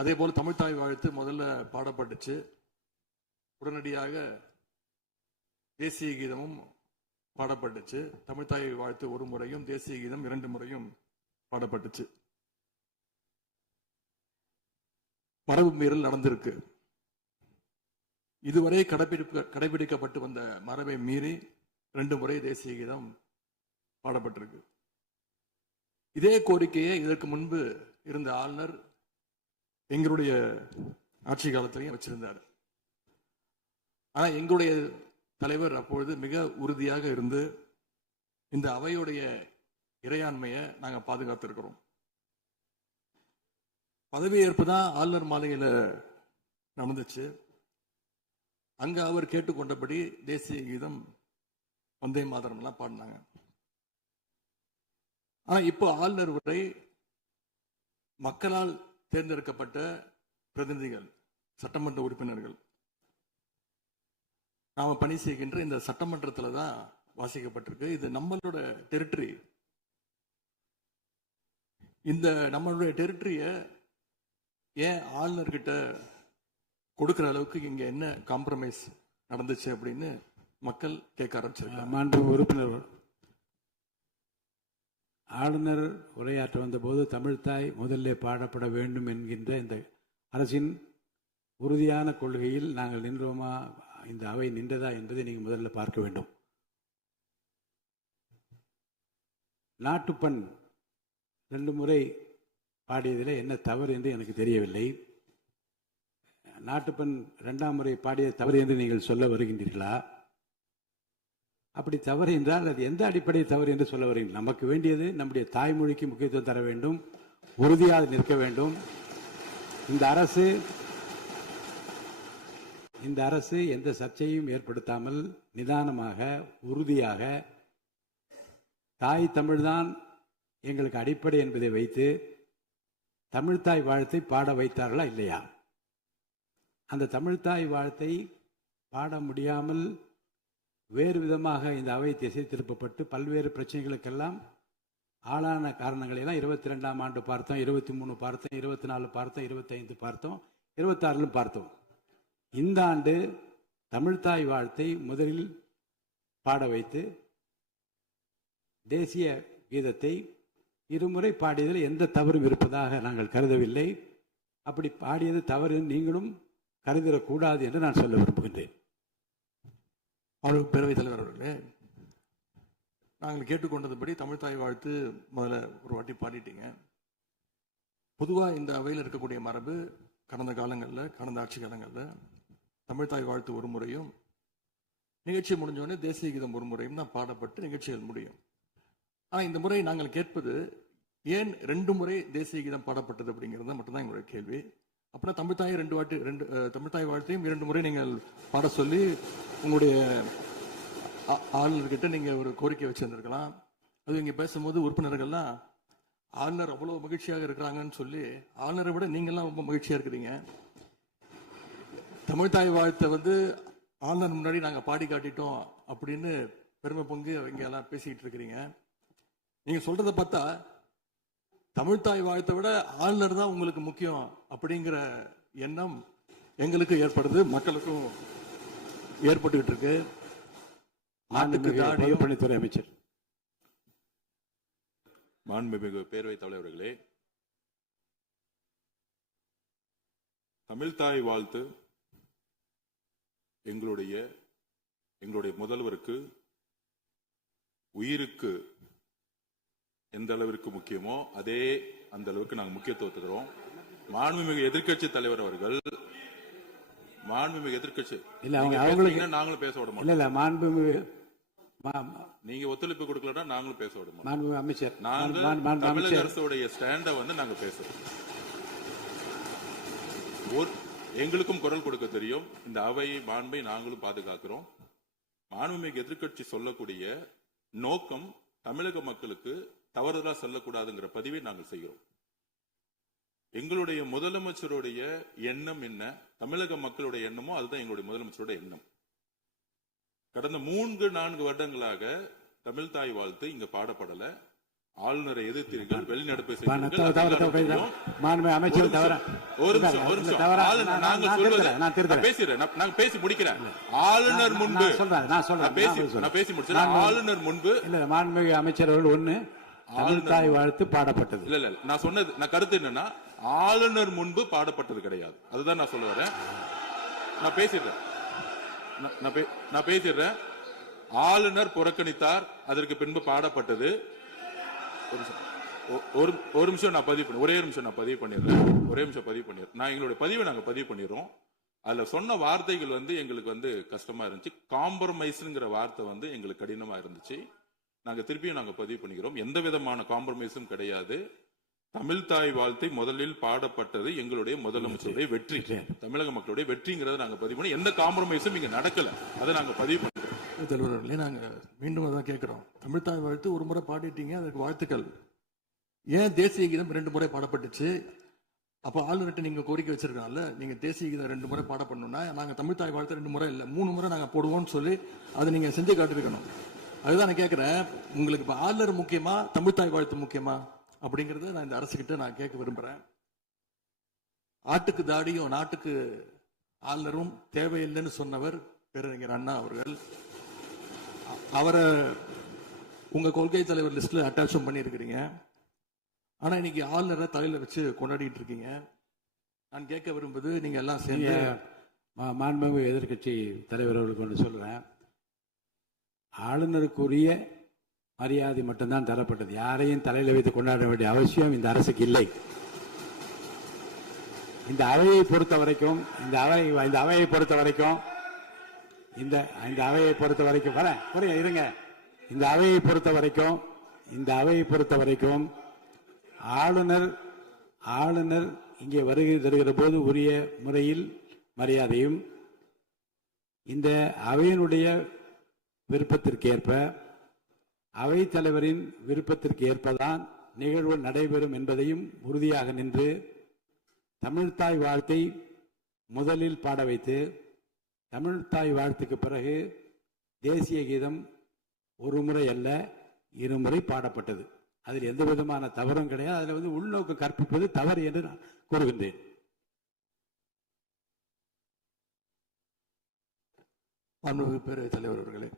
அதே போல தமிழ்த்தாய் வாழ்த்து முதல்ல பாடப்பட்டுச்சு. உடனடியாக தேசிய கீதமும் பாடப்பட்டுச்சு. தமிழ்த்தாய் வாழ்த்து ஒரு முறையும் தேசிய கீதம் 2 முறையும் பாடப்பட்டுச்சு. மரபு மீறல் நடந்திருக்கு. இதுவரை கடைபிடிக்கப்பட்டு வந்த மரபை மீறி 2 முறை தேசிய கீதம் பாடப்பட்டிருக்கு. இதே கோரிக்கையை இதற்கு முன்பு இருந்த ஆளுநர் எங்களுடைய ஆட்சி காலத்திலையும் வச்சிருந்தார். ஆனா எங்களுடைய தலைவர் அப்பொழுது மிக உறுதியாக இருந்து இந்த அவையுடைய இறையாண்மையை நாங்க பாதுகாத்திருக்கிறோம். பதவியேற்பு தான் ஆளுநர் மாளிகையில நடந்துச்சு. அங்க அவர் கேட்டுக்கொண்டபடி தேசிய கீதம் வந்தே மாதரம் எல்லாம் பாடினாங்க. ஆனா இப்போ ஆளுநர் உரை மக்களால் தேர்ந்தெடுக்கப்பட்ட பிரதிநிதிகள், சட்டமன்ற உறுப்பினர்கள் நாம பணி செய்கின்ற இந்த சட்டமன்றத்தில் தான் வாசிக்கப்பட்டிருக்கு. இது நம்மளோட டெரிட்டரி. இந்த நம்மளுடைய டெரிட்டரிய ஏன் ஆளுநர்கிட்ட கொடுக்கிற அளவுக்கு இங்க என்ன காம்ப்ரமைஸ் நடந்துச்சு அப்படின்னு மக்கள் கேட்க ஆரம்பிச்சிருக்காங்க. மாண்பு உறுப்பினர், ஆளுநர் உரையாற்ற வந்தபோது தமிழ்த்தாய் முதல்ல பாடப்பட வேண்டும் என்கின்ற இந்த அரசின் உறுதியான கொள்கையில் நாங்கள் நின்றோமா, இந்த அவை நின்றதா என்பதை நீங்கள் முதல்ல பார்க்க வேண்டும். நாட்டுப்பண் 2 முறை பாடியதில் என்ன தவறு என்று எனக்கு தெரியவில்லை. நாட்டுப்பண் 2ஆம் முறை பாடிய தவறு என்று நீங்கள் சொல்ல வருகின்றீர்களா? அப்படி தவறு என்றால் அது எந்த அடிப்படையில் தவறு என்று சொல்ல வருகிறீர்கள்? நமக்கு வேண்டியது நம்முடைய தாய்மொழிக்கு முக்கியத்துவம் தர வேண்டும், உறுதியாக நிற்க வேண்டும். இந்த அரசு எந்த சர்ச்சையும் ஏற்படுத்தாமல் நிதானமாக உறுதியாக தாய் தமிழ்தான் எங்களுக்கு அடிப்படை என்பதை வைத்து தமிழ்த்தாய் வாழ்த்தை பாட வைத்தார்களா இல்லையா? அந்த தமிழ்த்தாய் வாழ்த்தை பாட முடியாமல் வேறு விதமாக இந்த அவை திசை திருப்பப்பட்டு பல்வேறு பிரச்சனைகளுக்கெல்லாம் ஆளான காரணங்களை எல்லாம் 22ஆம் ஆண்டு பார்த்தோம், 23 பார்த்தோம், 24 பார்த்தோம், 25 பார்த்தோம், 26 பார்த்தோம். இந்த ஆண்டு தமிழ்த்தாய் வாழ்த்தை முதலில் பாட வைத்து தேசிய கீதத்தை 2 முறை பாடியதில் எந்த தவறும் இருப்பதாக நாங்கள் கருதவில்லை. அப்படி பாடியது தவறு நீங்களும் கருதிடக்கூடாது என்று நான் சொல்ல விரும்புகின்றேன். பேரவைத் தலைவர் அவர்களே, நாங்கள் கேட்டுக்கொண்டதுபடி தமிழ்த்தாய் வாழ்த்து முதல்ல ஒரு வாட்டி பாடிட்டீங்க. பொதுவாக இந்த அவையில் இருக்கக்கூடிய மரபு கடந்த காலங்களில், கடந்த ஆட்சி காலங்களில் தமிழ்த்தாய் வாழ்த்து ஒரு முறையும் நிகழ்ச்சி முடிஞ்சோடனே தேசிய கீதம் ஒரு முறையும் தான் பாடப்பட்டு நிகழ்ச்சிகள் முடியும். ஆனால் இந்த முறை நாங்கள் கேட்பது ஏன் 2 முறை தேசிய கீதம் பாடப்பட்டது அப்படிங்கிறது மட்டும்தான் எங்களுடைய கேள்வி. அப்படின்னா தமிழ்த்தாய் வாழ்த்தையும் 2 முறை நீங்கள் பாட சொல்லி உங்களுடைய ஆளுநர்கிட்ட நீங்க ஒரு கோரிக்கை வச்சிருந்திருக்கலாம். அது இங்க பேசும்போது உறுப்பினர்கள்லாம் ஆளுநர் அவ்வளவு மகிழ்ச்சியாக இருக்கிறாங்கன்னு சொல்லி ஆளுநரை விட நீங்கெல்லாம் ரொம்ப மகிழ்ச்சியா இருக்கிறீங்க. தமிழ்த்தாய் வாழ்த்தை ஆளுநர் முன்னாடி நாங்க பாடி காட்டிட்டோம் அப்படின்னு பெருமை பொங்கு இங்க எல்லாம் பேசிக்கிட்டு இருக்கிறீங்க. நீங்க சொல்றதை பார்த்தா தமிழ்த்தாய் வாழ்த்தை விட ஆளுநர் தான் உங்களுக்கு முக்கியம் அப்படிங்கிற எண்ணம் எங்களுக்கு ஏற்படுது, மக்களுக்கும் ஏற்பட்டுக்கிட்டு இருக்கு. பொதுப்பணித்துறை அமைச்சர். மாண்புமிகு பேரவைத் தலைவர்களே, தமிழ்த்தாய் வாழ்த்து எங்களுடைய முதல்வருக்கு உயிருக்கு எந்த அளவிற்கு முக்கியமோ அதே அந்த அளவுக்கு நாங்கள் முக்கியத்துவம் தருவோம். மாண்புமிகு எதிர்க்கட்சி தலைவர் அவர்கள் எதிர்க்கட்சி நாங்களும் பேச விட மாட்டோம். நீங்க ஒத்துழைப்பு கொடுக்கலன்னா நாங்களும் பேச விட மாட்டோம். அமைச்சர், தமிழக அரசுடைய ஸ்டாண்ட நாங்க பேசுறோம். எங்களுக்கும் குரல் கொடுக்க தெரியும். இந்த அவை மாண்பை நாங்களும் பாதுகாக்கிறோம். மாண்புமிகு எதிர்க்கட்சி சொல்லக்கூடிய நோக்கம் தமிழக மக்களுக்கு தவறுதலா சொல்லக்கூடாதுங்கிற பதிவை நாங்கள் செய்கிறோம். எங்களுடைய முதலமைச்சருடைய எண்ணம் என்ன, தமிழக மக்களுடைய எண்ணமோ அதுதான் எங்களுடைய முதலமைச்சருடைய எண்ணம். கடந்த 3-4 வருடங்களாக தமிழ்த்தாய் வாழ்த்து இங்க பாடப்படல. ஆளுநரை எதிர்த்தீர்கள், வெளிநடப்பு தவறு, செய்தீர்கள். தவறு, தவறு, தெரியும். மாண்புமிகு அமைச்சர் தவற ஒரு நிமிஷம், ஒரு நிமிஷம். தவறா- ஆளுநர் நாங்கள் நான் சொல்வது திருத்துறேன், நான் திருத்துறேன். நான் பேசுறேன், நான் பேசி முடிக்கிறேன். ஆளுநர் முன்பு நான் பேசி முடிச்சேன். ஆளுநர் முன்பு இல்ல மாண்புமிகு அமைச்சர் அவர்கள் ஒண்ணு தமிழ்த்தாய் வாழ்த்து பாடப்பட்டது. இல்ல இல்ல நான் சொன்னது, நான் கருத்து என்னன்னா ஆளுநர் முன்பு பாடப்பட்டது கிடையாது. அதுதான் நான் சொல்ல வரேன். நான் பேசிடுறேன். நான் பேசிடுறேன். ஆளுநர் புறக்கணித்தார், அதற்கு பின்பு பாடப்பட்டது. ஒரு நிமிஷம் நான் பதிவு பண்ணி, ஒரே நிமிஷம் நான் பதிவு பண்ணிடுறேன். நான் எங்களுடைய பதிவை நாங்க பதிவு பண்ணிடுறோம். அதுல சொன்ன வார்த்தைகள் எங்களுக்கு கஷ்டமா இருந்துச்சு. காம்ப்ரமைஸ்ங்கிற வார்த்தை எங்களுக்கு கடினமா இருந்துச்சு. நாங்க திருப்பியும் நாங்க பதிவு பண்ணிக்கிறோம். எந்த விதமான காம்ப்ரமைஸும் கிடையாது. தமிழ்த்தாய் வாழ்த்தை முதலில் பாடப்பட்டது எங்களுடைய முதலமைச்சருடைய வெற்றி, தமிழக மக்களுடைய வெற்றிங்கிறத நாங்க பதிவு பண்ணி, எந்த காம்ப்ரமைஸும் இங்க நடக்கல. அதை நாங்க பதிவு பண்ணிக்கிறோம். தலைவர்களே, நாங்க மீண்டும் அதான் கேட்கிறோம். தமிழ்த்தாய் வாழ்த்து ஒரு முறை பாடிட்டீங்க, அதுக்கு வாழ்த்துக்கள். ஏன் தேசிய கீதம் 2 முறை பாடப்பட்டுச்சு? அப்ப ஆளுநர்கிட்ட நீங்க கோரிக்கை வச்சிருக்கனால நீங்க தேசிய கீதம் 2 முறை பாட பண்ணணும்னா நாங்க தமிழ்த்தாய் வாழ்த்து 2 முறை இல்ல 3 முறை நாங்க போடுவோம்னு சொல்லி அதை நீங்க செஞ்சு காட்டிருக்கணும். அதுதான் நான் கேட்கிறேன். உங்களுக்கு இப்ப ஆளுநர் முக்கியமா, தமிழ்த்தாய் வாழ்த்து முக்கியமா அப்படிங்கறத நான் இந்த அரசுகிட்ட நான் கேட்க விரும்புறேன். ஆட்டுக்கு தாடியும் நாட்டுக்கு ஆளுநரும் தேவையில்லைன்னு சொன்னவர் பேரறிஞர் அண்ணா அவர்கள். அவரை உங்க கொள்கை தலைவர் லிஸ்ட்ல அட்டாச்சும் பண்ணியிருக்கிறீங்க. ஆனா இன்னைக்கு ஆளுநரை தலையில வச்சு கொண்டாடிட்டு இருக்கீங்க. நான் கேட்க விரும்புவது, நீங்க எல்லாம் சேர்ந்து மாண்புமிகு எதிர்கட்சி தலைவர் அவர்களுக்கு ஒன்று சொல்றேன். ஆளுநருக்குரிய மரியாதை மட்டும்தான் தரப்பட்டது. யாரையும் தலையில வைத்து கொண்டாட வேண்டிய அவசியம் இந்த அரசுக்கு இல்லை. இந்த அவையை பொறுத்த வரைக்கும் ஆளுநர் இங்கே வருகை தருகிற போது உரிய முறையில் மரியாதையும், இந்த அவையினுடைய விருப்பத்திற்கு ஏற்ப, அவைத் தலைவரின் விருப்பத்திற்கு ஏற்பதான் நிகழ்வு நடைபெறும் என்பதையும் உறுதியாக நின்று தமிழ்த்தாய் வாழ்த்தை முதலில் பாட வைத்து, தமிழ்த்தாய் வாழ்த்துக்கு பிறகு தேசிய கீதம் ஒரு முறை அல்ல 2 முறை பாடப்பட்டது. அதில் எந்த விதமான தவறும் கிடையாது. அதில் உள்நோக்கு கற்பிப்பது தவறு என்று நான் கூறுகின்றேன். மாண்புமிகு பேரவைத் தலைவர் அவர்களே,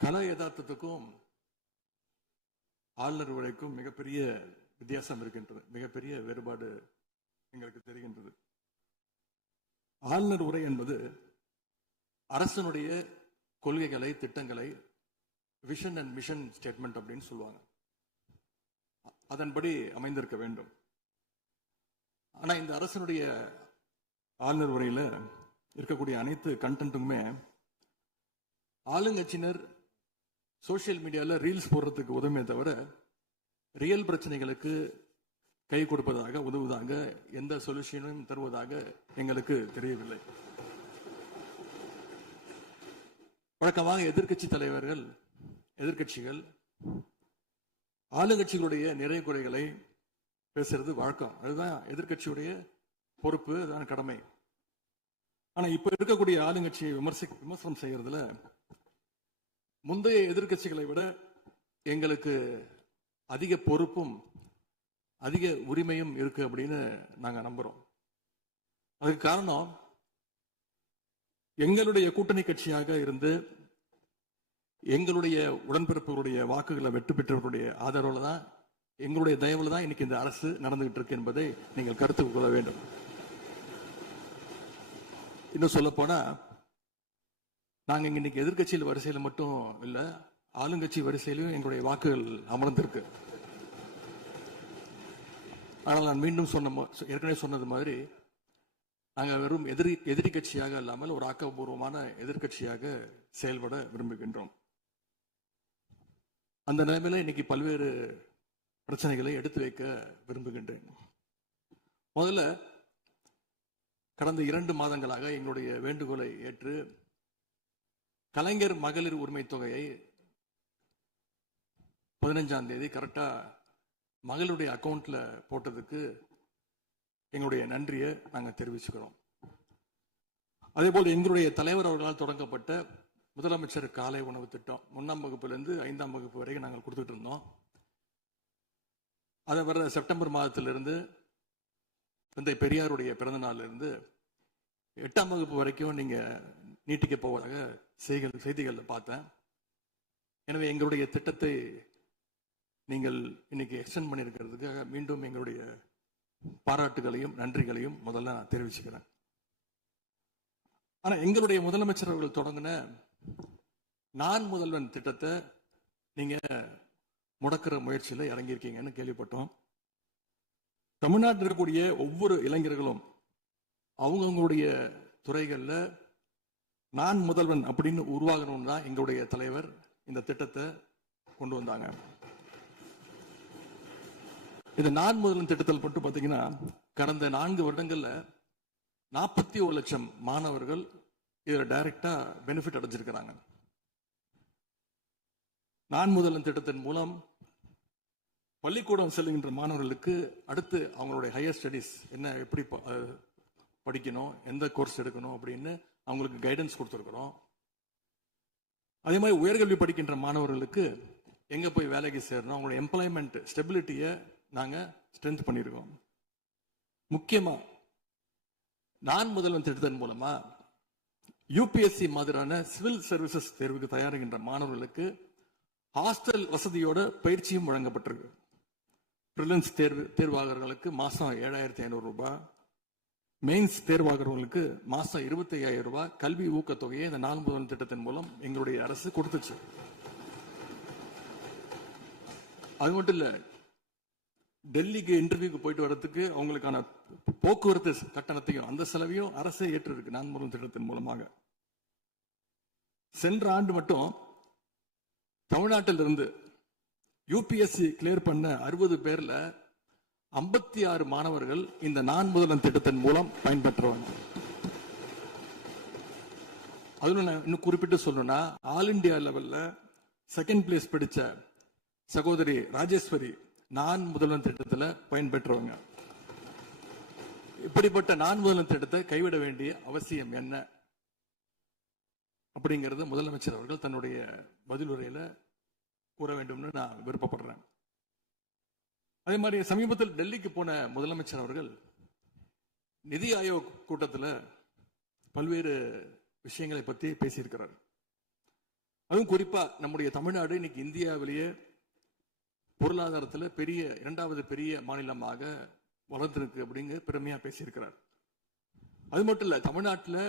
கல யதார்த்தத்துக்கும் ஆளுநர் உரைக்கும் மிகப்பெரிய வித்தியாசம் இருக்கின்றது. மிகப்பெரிய வேறுபாடு எங்களுக்கு தெரிகின்றது. ஆளுநர் உரை என்பது அரசனுடைய கொள்கைகளை, திட்டங்களை, விஷன் அண்ட் மிஷன் ஸ்டேட்மெண்ட் அப்படின்னு சொல்லுவாங்க. அதன்படி அமைந்திருக்க வேண்டும். ஆனா இந்த அரசனுடைய ஆளுநர் உரையில இருக்கக்கூடிய அனைத்து கண்டென்ட்டுமே ஆளுங்கட்சியினர் சோசியல் மீடியால ரீல்ஸ் போடுறதுக்கு உதவுமே தவிர ரியல் பிரச்சனைகளுக்கு கை கொடுப்பதாக, உதவுவதாக, எந்த சொல்யூஷனும் தருவதாக எங்களுக்கு தெரியவில்லை. வழக்கமாக எதிர்க்கட்சி தலைவர்கள், எதிர்க்கட்சிகள் ஆளுங்கட்சிகளுடைய நிறை குறைகளை பேசுறது வழக்கம். அதுதான் எதிர்க்கட்சியுடைய பொறுப்பு, அதுதான் கடமை. ஆனா இப்ப இருக்கக்கூடிய ஆளுங்கட்சியை விமர்சனம் செய்யறதுல முந்தைய எதிர்க்கட்சிகளை விட எங்களுக்கு அதிக பொறுப்பும் அதிக உரிமையும் இருக்கு அப்படின்னு நாங்க நம்புறோம். அதுக்கு காரணம், எங்களுடைய கூட்டணி கட்சியாக இருந்து எங்களுடைய உடன்பிறப்புகளுடைய வாக்குகளை வெற்றி பெற்றவர்களுடைய ஆதரவுல தான், எங்களுடைய தயவுல தான் இன்னைக்கு இந்த அரசு நடந்துகிட்டு இருக்கு என்பதை நீங்கள் கருத்துக் கொள்ள வேண்டும். இன்னும் சொல்ல போனா, நாங்க இன்னைக்கு எதிர்கட்சியில் வரிசையில் மட்டும் இல்ல, ஆளுங்கட்சி வரிசையிலும் எங்களுடைய வாக்குகள் அமர்ந்திருக்கு. ஆனால் நான் மீண்டும் ஏற்கனவே சொன்னது மாதிரி, நாங்க வெறும் எதிரி கட்சியாக இல்லாமல் ஒரு ஆக்கப்பூர்வமான எதிர்கட்சியாக செயல்பட விரும்புகின்றோம். அந்த நிலைமையில இன்னைக்கு பல்வேறு பிரச்சனைகளை எடுத்து வைக்க விரும்புகின்றேன். முதல்ல, கடந்த 2 மாதங்களாக எங்களுடைய வேண்டுகோளை ஏற்று கலைஞர் மகளிர் உரிமை தொகையை 15ஆம் தேதி கரெக்டா மகளுடைய அக்கௌண்ட்ல போட்டதுக்கு எங்களுடைய நன்றியை நாங்கள் தெரிவிச்சுக்கிறோம். அதே போல் எங்களுடைய தலைவர் அவர்களால் தொடங்கப்பட்ட முதலமைச்சர் காலை உணவு திட்டம் 1ஆம் வகுப்புலேருந்து 5ஆம் வகுப்பு வரைக்கும் நாங்கள் கொடுத்துட்டு இருந்தோம். அதை வர செப்டம்பர் மாதத்திலிருந்து தந்தை பெரியாருடைய பிறந்த நாளிலிருந்து 8ஆம் வகுப்பு வரைக்கும் நீங்க நீட்டிக்க போவதாக செய்திகளில் பார்த்தேன். எனவே எங்களுடைய திட்டத்தை நீங்கள் இன்னைக்கு எக்ஸ்டெண்ட் பண்ணியிருக்கிறதுக்காக மீண்டும் எங்களுடைய பாராட்டுகளையும் நன்றிகளையும் முதல்ல நான் தெரிவிச்சுக்கிறேன். ஆனா எங்களுடைய முதலமைச்சர் அவர்கள் தொடங்கின நான் முதல்வன் திட்டத்தை நீங்க முடக்கிற முயற்சியில இறங்கியிருக்கீங்கன்னு கேள்விப்பட்டோம். தமிழ்நாட்டில் இருக்கக்கூடிய ஒவ்வொரு இளைஞர்களும் அவங்களுடைய துறைகள்ல நான் முதல்வன் அப்படின்னு உருவாகணும் தான் எங்களுடைய தலைவர் இந்த திட்டத்தை கொண்டு வந்தாங்க. இந்த நான் முதல்வன் திட்டத்தில் மட்டும் பாத்தீங்கன்னா கடந்த 4 வருடங்கள்ல 41 லட்சம் மாணவர்கள் இதுல டைரக்டா பெனிஃபிட் அடைஞ்சிருக்கிறாங்க. நான் முதல்வன் திட்டத்தின் மூலம் பள்ளிக்கூடம் செல்லுகின்ற மாணவர்களுக்கு அடுத்து அவங்களுடைய ஹையர் ஸ்டடீஸ் என்ன, எப்படி படிக்கணும், எந்த கோர்ஸ் எடுக்கணும் அப்படின்னு அவங்களுக்கு கைடன்ஸ் கொடுத்துருக்கிறோம். அதே மாதிரி உயர்கல்வி படிக்கின்ற மாணவர்களுக்கு எங்க போய் வேலைக்கு சேரணும், அவங்களோட எம்ப்ளாய்மெண்ட் ஸ்டெபிலிட்டியை நாங்க ஸ்ட்ரென்த் பண்ணியிருக்கோம். முக்கியமா நான் முதல்வன் திட்டத்தின் மூலமா யூபிஎஸ்சி மாதிரியான சிவில் சர்வீசஸ் தேர்வுக்கு தயாரிக்கின்ற மாணவர்களுக்கு ஹாஸ்டல் வசதியோட பயிற்சியும் வழங்கப்பட்டிருக்கு. பிரிலிம்ஸ் தேர்வாளர்களுக்கு மாசம் 7,500 ரூபாய், மெயின்ஸ் தேர்வாளர்களுக்கு மாசம் 25,000 ரூபாய் கல்வி ஊக்கத்தொகையை இந்த நான் முதல்வன் திட்டத்தின் மூலம் எங்களுடைய அரசு கொடுத்துச்சு. அது மட்டும் இல்ல, டெல்லிக்கு இன்டர்வியூக்கு போயிட்டு வர்றதுக்கு அவங்களுக்கான போக்குவரத்து கட்டணத்தையும் அந்த செலவையும் அரசே ஏற்று இருக்கு நான் முதல்வன் திட்டத்தின் மூலமாக. சென்ற ஆண்டு மட்டும் தமிழ்நாட்டில் இருந்து யூபிஎஸ்சி கிளியர் பண்ண 60 பேர்ல 56 மாணவர்கள் இந்த நான் முதல்வன் திட்டத்தின் மூலம் பயன்பெற்றவங்க. அதுல நான் இன்னும் குறிப்பிட்டு சொல்லணும்னா ஆல் இண்டியா லெவல்ல செகண்ட் பிளேஸ் பிடிச்ச சகோதரி ராஜேஸ்வரி நான் முதல்வன் திட்டத்துல பயன்பெற்றவங்க. இப்படிப்பட்ட நான் முதல்வன் திட்டத்தை கைவிட வேண்டிய அவசியம் என்ன அப்படிங்கிறது முதலமைச்சர் அவர்கள் தன்னுடைய பதிலுரையில கூற வேண்டும்னு நான் விருப்பப்படுறேன். அதே மாதிரி சமீபத்தில் டெல்லிக்கு போன முதலமைச்சர் அவர்கள் நிதி ஆயோக் கூட்டத்தில் பல்வேறு விஷயங்களை பத்தி பேசியிருக்கிறார். அதுவும் குறிப்பா நம்முடைய தமிழ்நாடு இன்னைக்கு இந்தியாவிலேயே பொருளாதாரத்தில் 2வது பெரிய மாநிலமாக வளர்ந்திருக்கு அப்படிங்கிற பெருமையா பேசியிருக்கிறார். அது மட்டும் இல்ல, தமிழ்நாட்டில்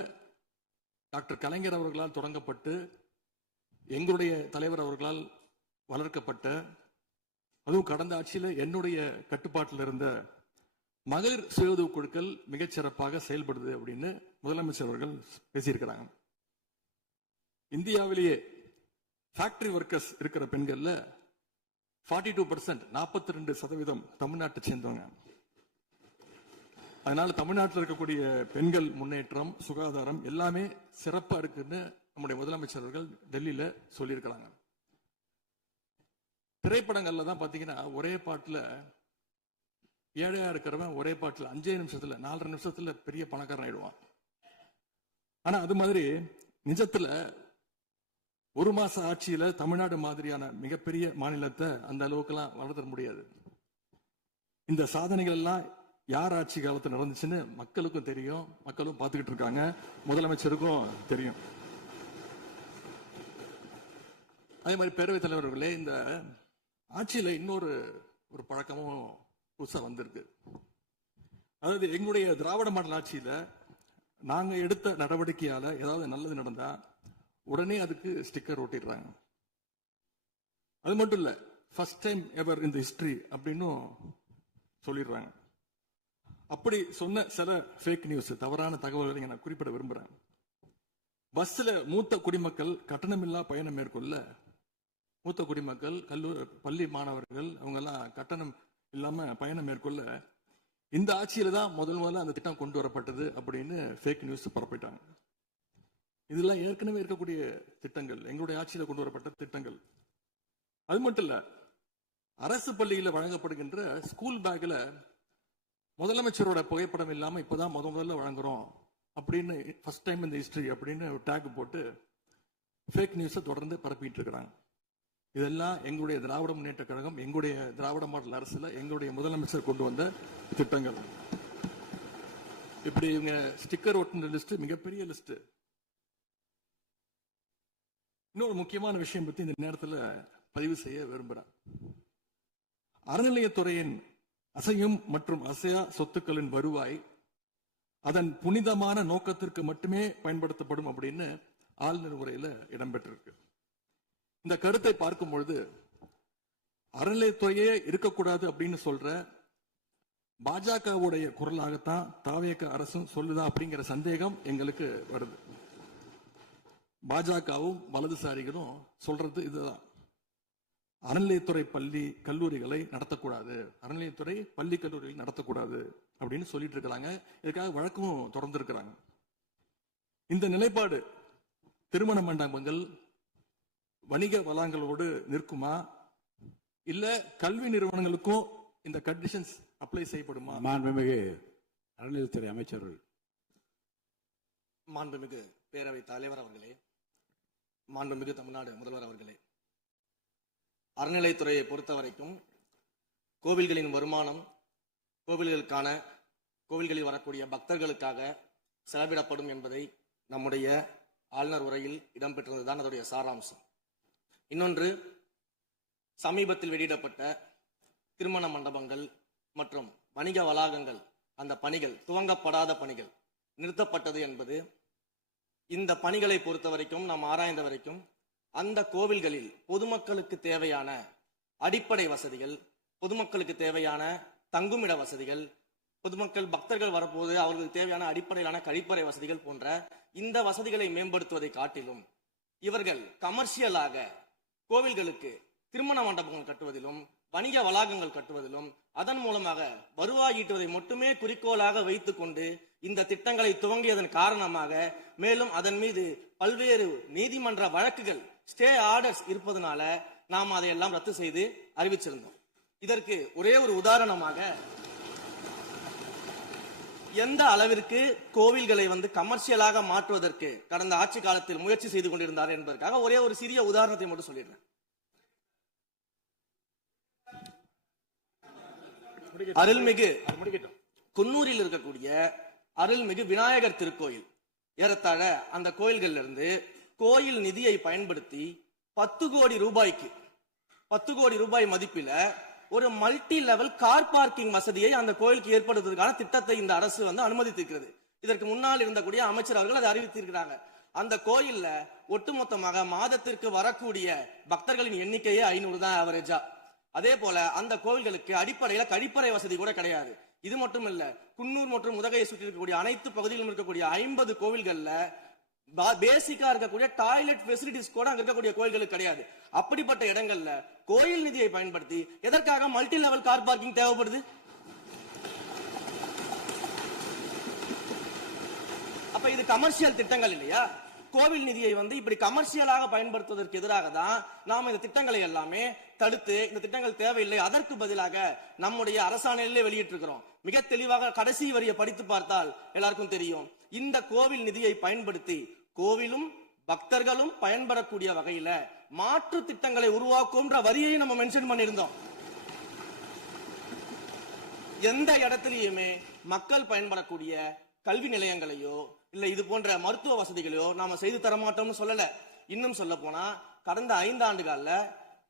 டாக்டர் கலைஞர் அவர்களால் தொடங்கப்பட்டு எங்களுடைய தலைவர் அவர்களால் வளர்க்கப்பட்ட, அதுவும் கடந்த ஆட்சியில் என்னுடைய கட்டுப்பாட்டில் இருந்த மகளிர் சுய உதவி குழுக்கள் மிகச்சிறப்பாக செயல்படுது அப்படின்னு முதலமைச்சர் அவர்கள் பேசியிருக்கிறாங்க. இந்தியாவிலேயே ஃபேக்டரி ஒர்க்கர்ஸ் இருக்கிற பெண்கள்ல 42% 42% தமிழ்நாட்டை சேர்ந்தவங்க. அதனால தமிழ்நாட்டில் இருக்கக்கூடிய பெண்கள் முன்னேற்றம், சுகாதாரம் எல்லாமே சிறப்பா இருக்குன்னு நம்முடைய முதலமைச்சர் அவர்கள் டெல்லியில சொல்லியிருக்கிறாங்க. திரைப்படங்கள்ல தான் பாத்தீங்கன்னா ஒரே பாட்டுல ஏழையா இருக்கிறவன் ஒரே பாட்டுல 5 நிமிஷத்துல 4 நிமிஷத்துல பெரிய பணக்காரன் ஆயிடுவான். ஆனா அது மாதிரி நிஜத்துல 1 மாச ஆட்சியில தமிழ்நாடு மாதிரியான மிகப்பெரிய மாநிலத்தை அந்த அளவுக்குலாம் வளர்த்த முடியாது. இந்த சாதனைகள் எல்லாம் யார் ஆட்சி காலத்தில் நடந்துச்சுன்னு மக்களுக்கும் தெரியும், மக்களும் பார்த்துக்கிட்டு இருக்காங்க, முதலமைச்சருக்கும் தெரியும். அதே மாதிரி பேரவைத் தலைவர்களே, இந்த ஆட்சியில இன்னொரு பழக்கமும் புதுசா வந்திருக்கு. அதாவது எங்களுடைய திராவிட மாடல் ஆட்சியில நாங்க எடுத்த நடவடிக்கையால ஏதாவது நல்லது நடந்தா உடனே அதுக்கு ஸ்டிக்கர் ஒட்டிடுறாங்க. அது மட்டும் இல்ல, ஃபர்ஸ்ட் டைம் எவர் இன் தி ஹிஸ்டரி அப்படின்னு சொல்லிடுறாங்க. அப்படி சொன்ன சில ஃபேக் நியூஸ், தவறான தகவல்களை நான் குறிப்பிட விரும்புறேன். பஸ்ல மூத்த குடிமக்கள் கட்டணமில்லா பயணம் மேற்கொள்ள, மூத்த குடிமக்கள், பள்ளி மாணவர்கள் அவங்க எல்லாம் கட்டணம் இல்லாம பயணம் மேற்கொள்ள இந்த ஆட்சியில தான் முதல்ல அந்த திட்டம் கொண்டு வரப்பட்டது அப்படின்னு ஃபேக் நியூஸ் பரப்பிட்டாங்க. இதெல்லாம் ஏற்கனவே இருக்கக்கூடிய திட்டங்கள், எங்களுடைய ஆட்சியில கொண்டு வரப்பட்ட திட்டங்கள். அது மட்டும் இல்ல, அரசு பள்ளியில வழங்கப்படுகின்ற ஸ்கூல் பேக்ல முதலமைச்சரோட புகைப்படம் இல்லாம இப்பதான் முதல்ல வழங்குறோம் அப்படின்னு ஃபர்ஸ்ட் டைம் இந்த ஹிஸ்டரி அப்படின்னு டேக் போட்டு ஃபேக் நியூஸை தொடர்ந்து பரப்பிட்டு இருக்கிறாங்க. இதெல்லாம் எங்களுடைய திராவிட முன்னேற்ற கழகம், எங்களுடைய திராவிட மாடல் அரசுல எங்களுடைய முதலமைச்சர் கொண்டு வந்த திட்டங்கள். இப்படி இவங்க ஸ்டிக்கர் ஒட்டின லிஸ்ட் மிகப்பெரிய லிஸ்ட். இன்னொரு முக்கியமான விஷயம் பத்தி இந்த நேரத்தில் பதிவு செய்ய விரும்புகிறேன். அறநிலையத்துறையின் அசையும் மற்றும் அசையா சொத்துக்களின் வருவாய் அதன் புனிதமான நோக்கத்திற்கு மட்டுமே பயன்படுத்தப்படும் அப்படின்னு ஆளுநர் உரையில இடம்பெற்றிருக்கு. இந்த கருத்தை பார்க்கும் பொழுது அறநிலையத்துறையே இருக்கக்கூடாது அப்படின்னு சொல்ற பாஜகவுடைய குரலாகத்தான் தாவேக அரசும் சொல்லுதா அப்படிங்கிற சந்தேகம் எங்களுக்கு வருது. பாஜகவும் வலதுசாரிகளும் சொல்றது இதுதான். அறநிலையத்துறை பள்ளி கல்லூரிகளை நடத்தக்கூடாது, அறநிலையத்துறை பள்ளி கல்லூரிகள் நடத்தக்கூடாது அப்படின்னு சொல்லிட்டு இருக்கிறாங்க. இதுக்காக வழக்கும் தொடர்ந்து இருக்கிறாங்க. இந்த நிலைப்பாடு திருமண மண்டபங்கள் வணிக வளங்களோடு நிற்குமா, இல்ல கல்வி நிறுவனங்களுக்கும் இந்த கண்டிஷன்ஸ் அப்ளை செய்யப்படுமா? மாண்புமிகு அறநிலையத்துறை அமைச்சர்கள். மாண்புமிகு பேரவைத் தலைவர் அவர்களே, மாண்புமிகு தமிழ்நாடு முதல்வர் அவர்களே, அறநிலைத்துறையை பொறுத்த வரைக்கும் கோவில்களின் வருமானம் கோவில்களில் வரக்கூடிய பக்தர்களுக்காக செலவிடப்படும் என்பதை நம்முடைய ஆளுநர் உரையில் இடம்பெற்றதுதான் அதோடைய சாராம்சம். இன்னொன்று, சமீபத்தில் வெளியிடப்பட்ட திருமண மண்டபங்கள் மற்றும் வணிக வளாகங்கள், அந்த பணிகள் துவங்கப்படாத பணிகள் நிறுத்தப்பட்டது என்பது, இந்த பணிகளை பொறுத்த வரைக்கும் நாம் ஆராய்ந்த வரைக்கும் அந்த கோவில்களில் பொதுமக்களுக்கு தேவையான அடிப்படை வசதிகள், பொதுமக்களுக்கு தேவையான தங்குமிட வசதிகள், பொதுமக்கள் பக்தர்கள் வரப்போது அவர்களுக்கு தேவையான அடிப்படையிலான கழிப்பறை வசதிகள் போன்ற இந்த வசதிகளை மேம்படுத்துவதை காட்டிலும் இவர்கள் கமர்ஷியலாக கோவில்களுக்கு திருமண மண்டபங்கள் கட்டுவதிலும் வணிக வளாகங்கள் கட்டுவதிலும் அதன் மூலமாக வருவாய் ஈட்டுவதை மட்டுமே குறிக்கோளாக வைத்துக் கொண்டு இந்த திட்டங்களை துவங்கியதன் காரணமாக மேலும் அதன் மீது பல்வேறு நீதிமன்ற வழக்குகள், ஸ்டே ஆர்டர்ஸ் இருப்பதனால நாம் அதையெல்லாம் ரத்து செய்து அறிவிச்சிருந்தோம். இதற்கு ஒரே ஒரு உதாரணமாக, எந்த அளவிற்கு கோவில்களை கமர்ஷியலாக மாற்றுவதற்கு கடந்த ஆட்சி காலத்தில் முயற்சி செய்து கொண்டிருந்தார் என்பதற்காக ஒரே ஒரு சிறிய உதாரணத்தை மட்டும் சொல்லிடுறேன். அருள்மிகு குன்னூரில் இருக்கக்கூடிய அருள்மிகு விநாயகர் திருக்கோயில், ஏறத்தாழ அந்த கோயில்கள் இருந்து கோயில் நிதியை பயன்படுத்தி 10 கோடி ரூபாய் மதிப்பில ஒரு மல்டி லெவல் கார் பார்க்கிங் வசதியை அந்த கோயிலுக்கு ஏற்படுத்துவதற்கான திட்டத்தை இந்த அரசு அனுமதித்திருக்கிறது. இதற்கு முன்னால் இருந்தக்கூடிய அமைச்சர் அவர்கள் அதை அறிவித்திருக்கிறாங்க. அந்த கோயில்ல ஒட்டுமொத்தமாக மாதத்திற்கு வரக்கூடிய பக்தர்களின் எண்ணிக்கையே 500 தான் ஆவரேஜா. அதே போல அந்த கோவில்களுக்கு அடிப்படையில கழிப்பறை வசதி கூட கிடையாது. இது மட்டும் இல்ல, குன்னூர் மற்றும் உதகையை சுற்றி இருக்கக்கூடிய அனைத்து பகுதிகளிலும் இருக்கக்கூடிய 50 கோவில்கள்ல பேசிக்கா இருக்கக்கூடிய டாய்லெட் ஃபெசிலிட்டிஸ் கூட அங்க இருக்கக்கூடிய கோயில்களுக்கு கிடையாது. அப்படிப்பட்ட இடங்கள்ல கோயில் நிதியை பயன்படுத்தி எதற்காக மல்டி லெவல் கார் பார்க்கிங் தேவைப்படுது? அப்ப இது கமர்ஷியல் திட்டங்கள் இல்லையா? கோவில் நிதியை இப்படி கமர்ஷியலாக பயன்படுத்துவதற்கு எதிராக தான் நாம் இந்த திட்டங்களை எல்லாமே தடுத்து, இந்த திட்டங்கள் தேவையில்லை, அதற்கு பதிலாக நம்முடைய அரசாணையிலே வெளியிட்டிருக்கிறோம். மிக தெளிவாக கடைசி வரியை படித்து பார்த்தால் எல்லாருக்கும் தெரியும். இந்த கோவில் நிதியை பயன்படுத்தி கோவிலும் பக்தர்களும் பயன்படக்கூடிய வகையில மாற்று திட்டங்களை உருவாக்கும்ன்ற வரியை நம்ம மென்ஷன் பண்ணியிருந்தோம். எந்த இடத்திலையுமே மக்கள் பயன்படக்கூடிய கல்வி நிலையங்களையோ இல்ல இது போன்ற மருத்துவ வசதிகளையோ நாம செய்து தரமாட்டோம்னு சொல்லல. இன்னும் சொல்ல போனா, கடந்த 5 ஆண்டுகள்ல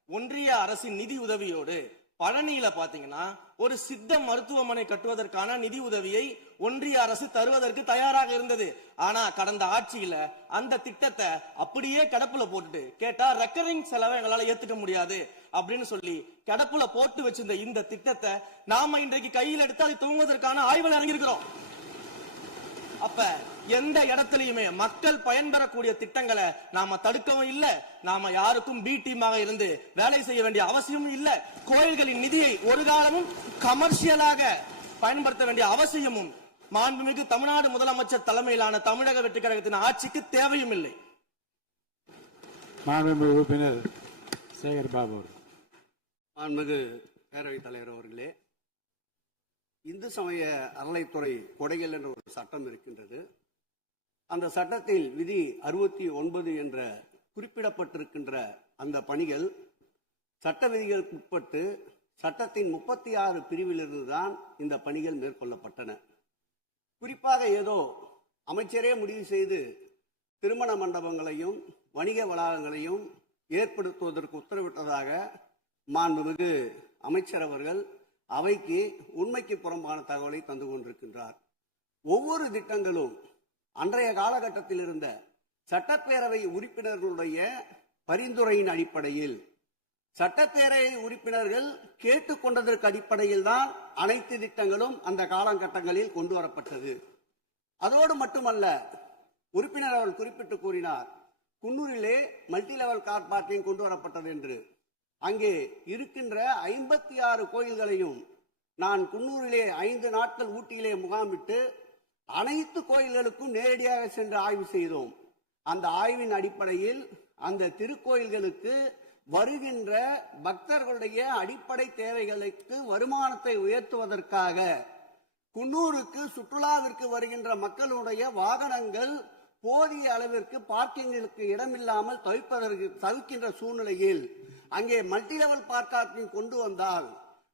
ஒன்றிய அரசின் நிதி உதவியோடு பழனியில பாத்தீங்கன்னா ஒரு சித்த மருத்துவமனை கட்டுவதற்கான நிதி உதவியை ஒன்றிய அரசு தருவதற்கு தயாராக இருந்தது. ஆனா கடந்த ஆட்சியில அந்த திட்டத்தை அப்படியே கிடப்புல போட்டுட்டு, கேட்டா ரெக்கரிங் செலவை எங்களால ஏத்துக்க முடியாது அப்படின்னு சொல்லி கிடப்புல போட்டு வச்சிருந்த இந்த திட்டத்தை நாம இன்றைக்கு கையில் எடுத்து அதை துவங்குவதற்கான ஆய்வில் இறங்கியிருக்கிறோம். அப்ப எந்த இடத்திலையுமே மக்கள் பயன்பெறக்கூடிய திட்டங்களை நாம தடுக்கவும் இல்ல, நாம யாருக்கும் பி டீமாக இருந்து வேலை செய்ய வேண்டிய அவசியமும் இல்ல. கோயில்களின் நிதியை ஒரு காலமும் கமர்ஷியலாக பயன்படுத்த வேண்டிய அவசியமும் மாண்புமிகு தமிழ்நாடு முதலமைச்சர் தலைமையிலான தமிழக வெற்றி கழகத்தின் ஆட்சிக்கு தேவையும் இல்லை. மாண்புமிகு உறுப்பினர் சேகர் பாபு. மாண்புமிகு பேரவைத் தலைவர் அவர்களே, இந்து சமய அறநிலைத்துறை கொடைகள் என்ற ஒரு சட்டம் இருக்கின்றது. அந்த சட்டத்தில் விதி 69 என்ற குறிப்பிடப்பட்டிருக்கின்ற அந்த பணிகள் சட்ட விதிகளுக்கு உட்பட்டு சட்டத்தின் 36 பிரிவிலிருந்து தான் இந்த பணிகள் மேற்கொள்ளப்பட்டன. குறிப்பாக ஏதோ அமைச்சரே முடிவு செய்து திருமண மண்டபங்களையும் வணிக வளாகங்களையும் ஏற்படுத்துவதற்கு உத்தரவிட்டதாக மாண்புமிகு அமைச்சர் அவர்கள் அவைக்கு உண்மைக்கு புறம்பான தகவலை தந்து கொண்டிருக்கின்றார். ஒவ்வொரு திட்டங்களும் அன்றைய காலகட்டத்தில் இருந்த சட்டப்பேரவை உறுப்பினர்களுடைய பரிந்துரையின் அடிப்படையில், சட்டப்பேரவை உறுப்பினர்கள் கேட்டுக்கொண்டதற்கு அடிப்படையில் தான் அனைத்து திட்டங்களும் அந்த காலகட்டங்களில் கொண்டு வரப்பட்டது. அதோடு மட்டுமல்ல, உறுப்பினர் அவர்கள் குறிப்பிட்டு கூறினார், குன்னூரிலே மல்டி லெவல் கார் பார்க்கிங் கொண்டு வரப்பட்டது என்று. அங்கே இருக்கின்ற 56 கோயில்களையும் நான் குன்னூரிலே 5 நாட்கள் ஊட்டியிலே முகாமிட்டு அனைத்து கோயில்களுக்கும் நேரடியாக சென்று ஆய்வு செய்தோம். அந்த ஆய்வின் அடிப்படையில் அந்த திருக்கோயில்களுக்கு வருகின்ற பக்தர்களுடைய அடிப்படை தேவைகளுக்கு வருமானத்தை உயர்த்துவதற்காக குன்னூருக்கு சுற்றுலாவிற்கு வருகின்ற மக்களுடைய வாகனங்கள் போதிய அளவிற்கு பார்க்கிங்களுக்கு இடமில்லாமல் தவிக்கின்ற சூழ்நிலையில் அங்கே மல்டி லெவல் பார்க்கிங் கொண்டு வந்தால்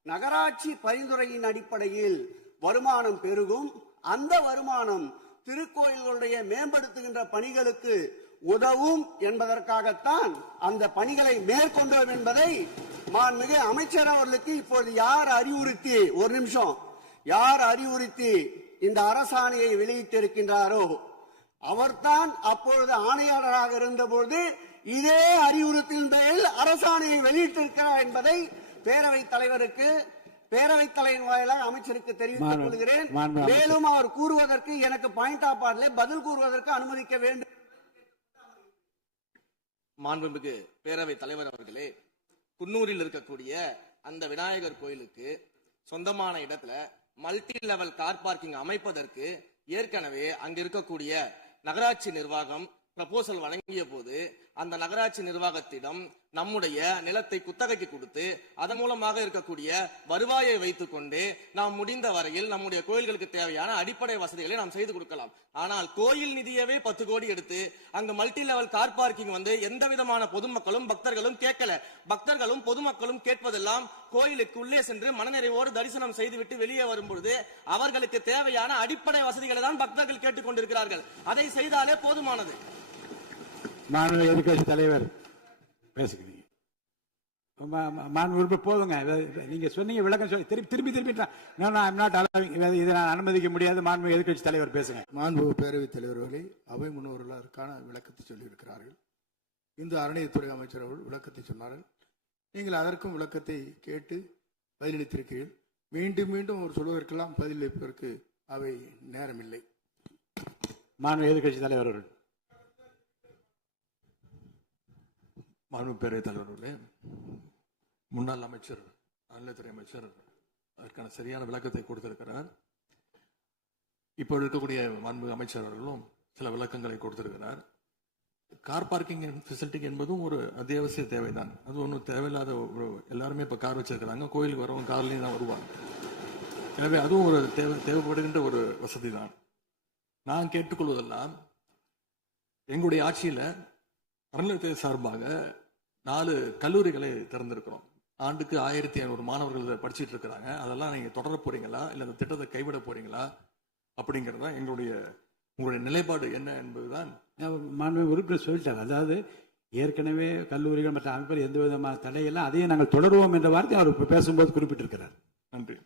நகராட்சி பரிந்துரையின் அடிப்படையில் வருமானம் பெருகும். அந்த வருமானம் திருக்கோயில்களுடைய மேம்படுத்துகின்ற பணிகளுக்கு உதவும் என்பதற்காகத்தான் அந்த பணிகளை மேற்கொண்டோம் என்பதை மாண்புமிகு அமைச்சர் அவர்களுக்கு இப்போது யார் அறிவுறுத்தி, ஒரு நிமிஷம், யார் அறிவுறுத்தி இந்த அரசாணையை வெளியிட்டிருக்கின்றாரோ அவர்தான் அப்பொழுது ஆணையாளராக இருந்தபோது இதே அறிவுறுத்தின் பேரில் அரசாணையை வெளியிட்டிருக்கிறார் என்பதை பேரவைத் தலைவருக்கு, பேரவைத் தலைவர் வாயிலாக அமைச்சருக்கு தெரிவித்துக் கொள்கிறேன். மேலும் அவர் கூறுவதற்கு எனக்கு பாயிண்ட் ஆஃப் ஆர்டர் பதில் கூறுவதற்கு அனுமதிக்க வேண்டும். மாண்புமிகு பேரவைத் தலைவர் அவர்களே, குன்னூரில் இருக்கக்கூடிய அந்த விநாயகர் கோயிலுக்கு சொந்தமான இடத்துல மல்டி லெவல் கார் பார்க்கிங் அமைப்பதற்கு ஏற்கனவே அங்க இருக்கக்கூடிய நகராட்சி நிர்வாகம் ப்ரப்போசல் வழங்கிய போது அந்த நகராட்சி நிர்வாகத்திடம் நம்முடைய நிலத்தை குத்தகைக்கு கொடுத்து அதன் மூலமாக இருக்கக்கூடிய வருவாயை வைத்துக் கொண்டு நாம் முடிந்த வரையில் நம்முடைய கோயில்களுக்கு தேவையான அடிப்படை வசதிகளை நாம் செய்து கொடுக்கலாம். ஆனால் கோயில் நிதியவே 10 கோடி எடுத்து அங்கு மல்டி லெவல் கார் பார்க்கிங் வந்து எந்த விதமான பொதுமக்களும் பக்தர்களும் கேட்கல. பக்தர்களும் பொதுமக்களும் கேட்பதெல்லாம் கோயிலுக்கு உள்ளே சென்று மனநிறைவோடு தரிசனம் செய்துவிட்டு வெளியே வரும்பொழுது அவர்களுக்கு தேவையான அடிப்படை வசதிகளை தான் பக்தர்கள் கேட்டுக் கொண்டிருக்கிறார்கள். அதை செய்தாலே போதுமானது. மாநில எதிர்கட்சி தலைவர் பேசுகிறீங்க. மாண்பு போதுங்க. நீங்க சொன்னீங்க, விளக்கம் சொல்லி திருப்பி இதை நான் அனுமதிக்க முடியாது. மாண்பு எதிர்கட்சி தலைவர் பேசுங்க. மாண்பு பேரவைத் தலைவர்களை அவை முன்னோர்கள் அதற்கான விளக்கத்தை சொல்லியிருக்கிறார்கள். இந்து அறநிலையத்துறை அமைச்சர் அவர்கள் விளக்கத்தை சொன்னார்கள். நீங்கள் அதற்கும் விளக்கத்தை கேட்டு பதிலளித்திருக்கிறீர்கள். மீண்டும் மீண்டும் அவர் சொல்வதற்கெல்லாம் பதிலளிப்பதற்கு அவை நேரமில்லை. மாண்பு எதிர்கட்சி தலைவர் அவர்கள். மாண்பு பேரவைத் தலைவர்களே, முன்னாள் அமைச்சர், அறநிலையத்துறை அமைச்சர் அதற்கான சரியான விளக்கத்தை கொடுத்திருக்கிறார். இப்போ இருக்கக்கூடிய மாண்பு அமைச்சர் அவர்களும் சில விளக்கங்களை கொடுத்திருக்கிறார். கார் பார்க்கிங் ஃபெசிலிட்டி என்பதும் ஒரு அத்தியாவசிய தேவைதான். அது ஒன்றும் தேவையில்லாத ஒரு, எல்லாருமே இப்போ கார் வச்சிருக்கிறாங்க, கோயிலுக்கு வரவங்க கார்லேயும் தான் வருவாங்க. எனவே அதுவும் ஒரு தேவைப்படுகின்ற ஒரு வசதி தான். நான் கேட்டுக்கொள்வதெல்லாம், எங்களுடைய ஆட்சியில் அறநிலையத்துறை சார்பாக 4 கல்லூரிகளை திறந்திருக்கிறோம். ஆண்டுக்கு 1500 மாணவர்கள் படிச்சுட்டு இருக்கிறாங்க. அதெல்லாம் நீங்க தொடர போறீங்களா, இல்ல அந்த திட்டத்தை கைவிட போறீங்களா அப்படிங்கறத உங்களுடைய நிலைப்பாடு என்ன என்பதுதான். மாண்பு உறுப்பினர் சொல்லிட்டாங்க. அதாவது ஏற்கனவே கல்லூரிகள் மற்ற அமைப்பில் எந்த விதமான தடையெல்லாம் அதையும் நாங்கள் தொடருவோம் என்ற வார்த்தை அவர் பேசும்போது குறிப்பிட்டிருக்கிறார். நன்றி.